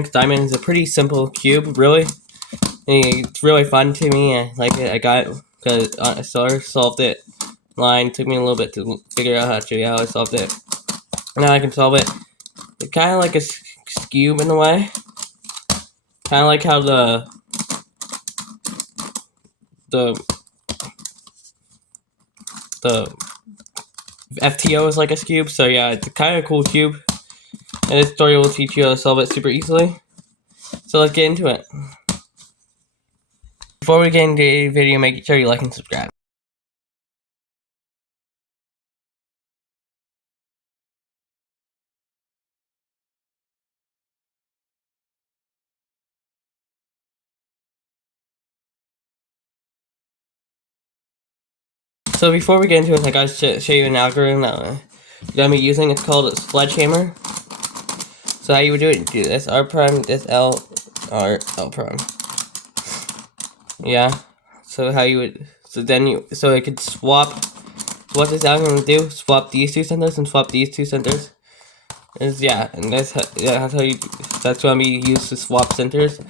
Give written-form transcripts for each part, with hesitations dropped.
Diamond is a pretty simple cube, really. It's really fun to me. I like it. I got it because I solved it. Line took me a little bit to figure out how I solved it. Now I can solve it. It's kind of like a cube in a way. Kind of like how the FTO is like a cube. So yeah, it's kind of a cool cube. And this tutorial will teach you how to solve it super easily. So let's get into it. Before we get into the video, make sure you like and subscribe. So before we get into it, I gotta show you an algorithm that we're gonna be using. It's called a sledgehammer. So how you would do it, do this R prime, this L, R, L prime. Yeah. So how you would, so it could swap. So what this algorithm would do, swap these two centers and swap these two centers. And that's gonna be used to swap centers.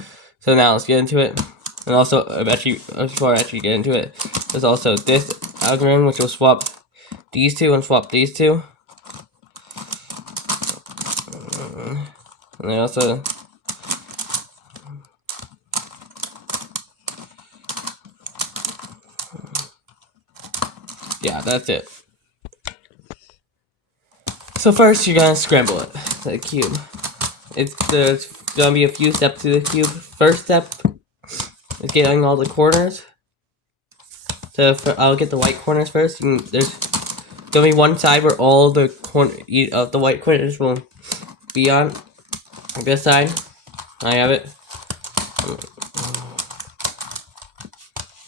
So now let's get into it. And also, before I actually get into it, there's also this algorithm which will swap these two and swap these two. And then also that's it. So first you're gonna scramble it, the cube. There's gonna be a few steps to the cube. First step is getting all the corners. So I'll get the white corners first. There's gonna be one side where all the the white corners will be on. This side, I have it.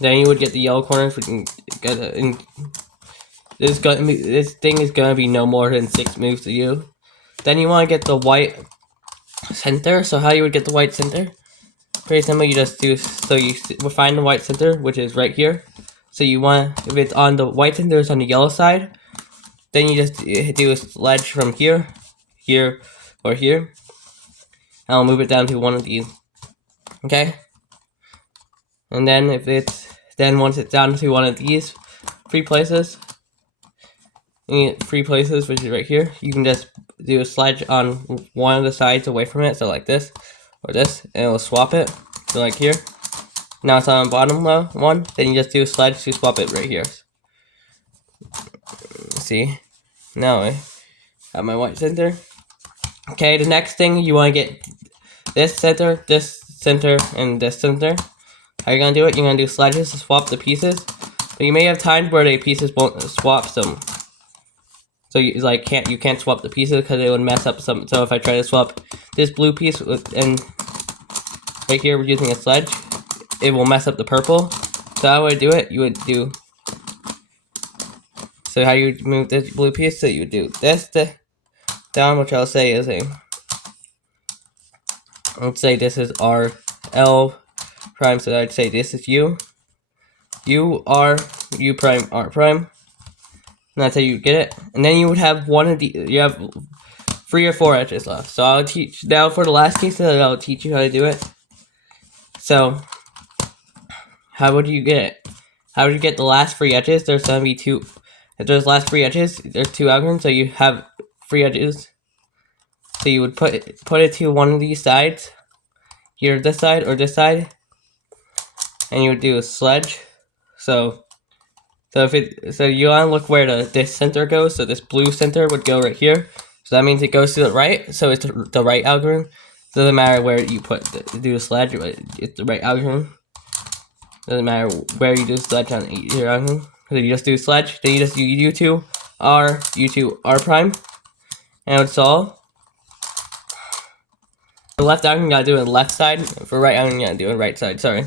Then you would get the yellow corners. This thing is gonna be no more than 6 moves to you. Then you want to get the white center. So how you would get the white center? Pretty simple. You just do will find the white center, which is right here. So if it's on the white center, is on the yellow side. Then you just do a sledge from here, here, or here. And I'll move it down to one of these. Okay. And then once it's down to one of these three places, which is right here, you can just do a sledge on one of the sides away from it, so like this or this, and it'll swap it. So like here. Now it's on the bottom one, then you just do a sledge to swap it right here. See? Now I have my white center. Okay, the next thing you want to get this center, and this center. How you gonna do it? You're gonna do sledges to swap the pieces, but you may have times where the pieces won't swap some. So you can't swap the pieces because it would mess up some. So if I try to swap this blue piece and right here we're using a sledge, it will mess up the purple. So how would I do it? You would do. So how you would move this blue piece? So you would do this down, which I'll say is let's say this is R L prime. So I'd say this is U R U prime R prime. And that's how you get it. And then you would have you have 3 or 4 edges left. So I'll teach now for the last case that I'll teach you how to do it. So how would you get it? How would you get the last 3 edges? There's gonna be 2. If there's last 3 edges, there's 2 algorithms. So you have 3 edges. So you would put it to one of these sides, here this side or this side, and you would do a sledge. So you want to look where this center goes. So this blue center would go right here. So that means it goes to the right. So it's the right algorithm. Doesn't matter where you do a sledge, but it's the right algorithm. Doesn't matter where you do a sledge on your algorithm. So you just do sledge. Then you just do U2 R prime, and it's all. For left algorithm, you gotta do it on the left side. For right algorithm, you gotta do it on the right side. Sorry.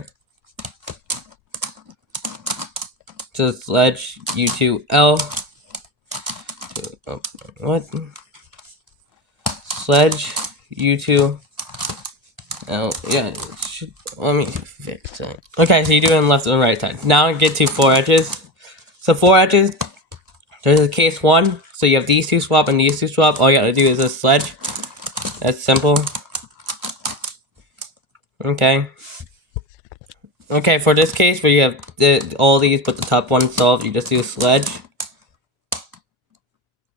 So sledge U2 L. What? Sledge U2 L. Yeah. Let me fix it. Okay, so you do it on the left and right side. Now get to 4 edges. So 4 edges. There's a case 1. So you have these 2 swap and these 2 swap. All you gotta do is a sledge. That's simple. Okay. Okay, for this case where you have all these but the top one solved, you just do sledge.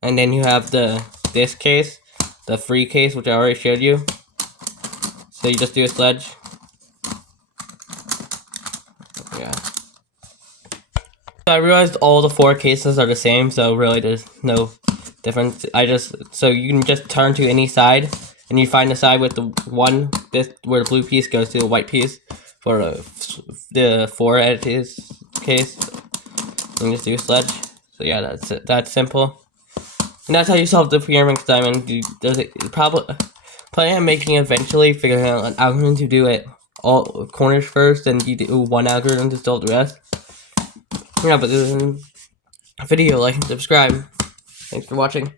And then you have this case, the free case, which I already showed you. So you just do a sledge. Yeah. So I realized all the 4 cases are the same, so really there's no difference. So you can just turn to any side, and you find the side with the one, where the blue piece goes to the white piece for the 4 edges case. And just do a sledge. So yeah, that's it. That's simple. And that's how you solve the pyraminx diamond. Probably plan on making eventually figuring out an algorithm to do it all corners first, and you do one algorithm to solve the rest. Yeah, but this is a video. Like and subscribe. Thanks for watching.